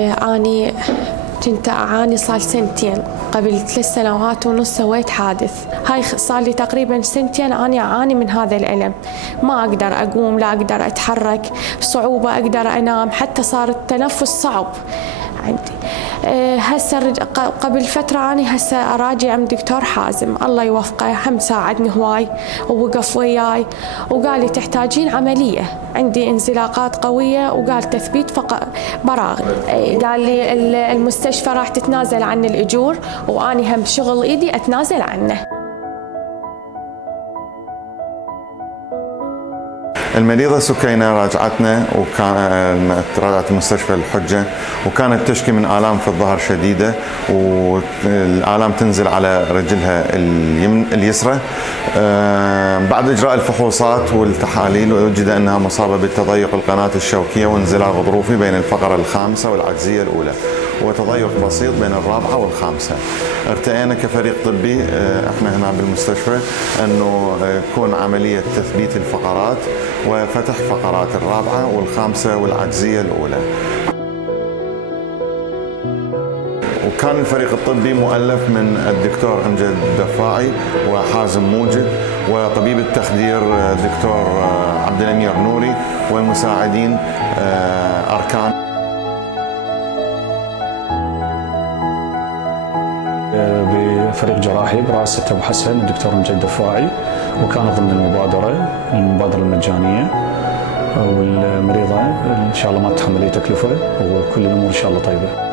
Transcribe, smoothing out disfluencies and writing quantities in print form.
أني كنت أعاني صار سنتين، قبل 3 سنوات ونص سويت حادث. هاي صار لي تقريبا سنتين أنا أعاني من هذا الألم، ما أقدر أقوم، لا أقدر أتحرك، صعوبة أقدر أنام، حتى صار التنفس صعب عندي. هسه قبل فترة أنا هسه أراجع عند دكتور حازم، الله يوفقه، هم ساعدني هواي ووقف وياي وقال لي تحتاجين عملية، عندي انزلاقات قوية، وقال تثبيت براغي. قال لي المستشفى راح تتنازل عن الأجور، وأني هم شغل إيدي أتنازل عنه. المريضة سكينة راجعتنا، راجعت مستشفى الحجة، وكانت تشكي من آلام في الظهر شديدة، والآلام تنزل على رجلها اليسرى. بعد إجراء الفحوصات والتحاليل وجد أنها مصابة بتضيق القناة الشوكية وانزلاق غضروفي بين الفقرة الخامسة والعجزية الأولى، وتضيق بسيط بين الرابعة والخامسة. ارتئينا كفريق طبي احنا هنا بالمستشفى انه يكون عملية تثبيت الفقرات وفتح فقرات الرابعة والخامسة والعجزية الأولى. وكان الفريق الطبي مؤلف من الدكتور أمجد دفاعي وحازم موجد، وطبيب التخدير دكتور عبد الأمير نوري، والمساعدين أركان. بفريق جراحي برئاسة أبو حسن الدكتور أمجد دفاعي، وكان ضمن المبادرة المجانية، والمريضة إن شاء الله ما تتحمل أي تكلفة، وكل الأمور إن شاء الله طيبة.